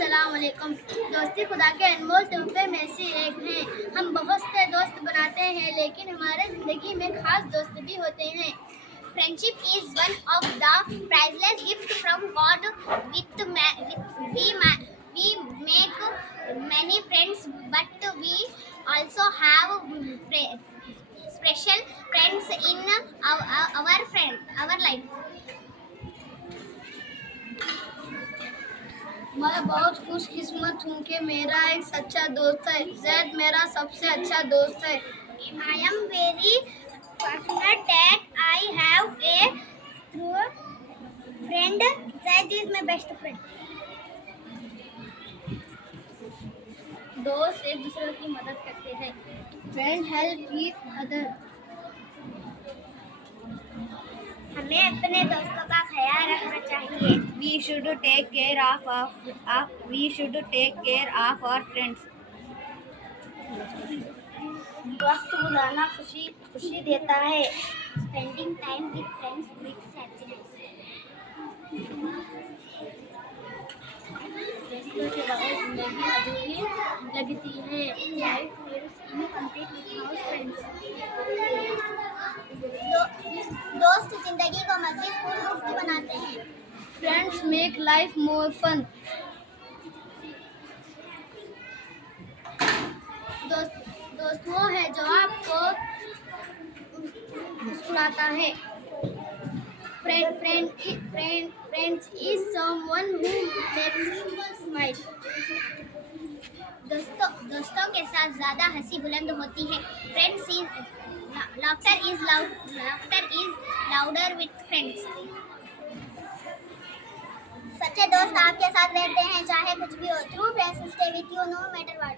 अस्सलाम वालेकुम। दोस्ती खुदा के अनमोल तोहफे में से एक है। हम बहुत से दोस्त बनाते हैं, लेकिन हमारे ज़िंदगी में खास दोस्त भी होते हैं। Friendship is one of the priceless gifts from God. We make many friends, but we also have special friends in our life. मैं बहुत खुशकिस्मत हूँ कि मेरा एक सच्चा दोस्त है। जैद मेरा सबसे अच्छा दोस्त है। I am very fortunate that I have a true friend. Zaid is my best friend. दोस्त एक दूसरे की मदद करते हैं। Friend help each other. हमें अपने दोस्तों का ख्याल रखना चाहिए। We should take care of our friends. वक्त गुजारना खुशी देता है। Spending time with friends brings happiness. दोस्तों के बगैर जिंदगी अधूरी लगती है। Life feels incomplete without friends. दोस्त जिंदगी को मज़ीद खूबसूरत बनाते हैं। Friends make life more fun. दोस्त वो है जो आपको मुस्कुराता है। Friends is someone who makes you smile. दोस्तों के साथ ज़्यादा हंसी बुलंद होती है। Laughter is louder with friends. सच्चे दोस्त आपके साथ रहते हैं, चाहे कुछ भी हो। True friends stay with you no matter what.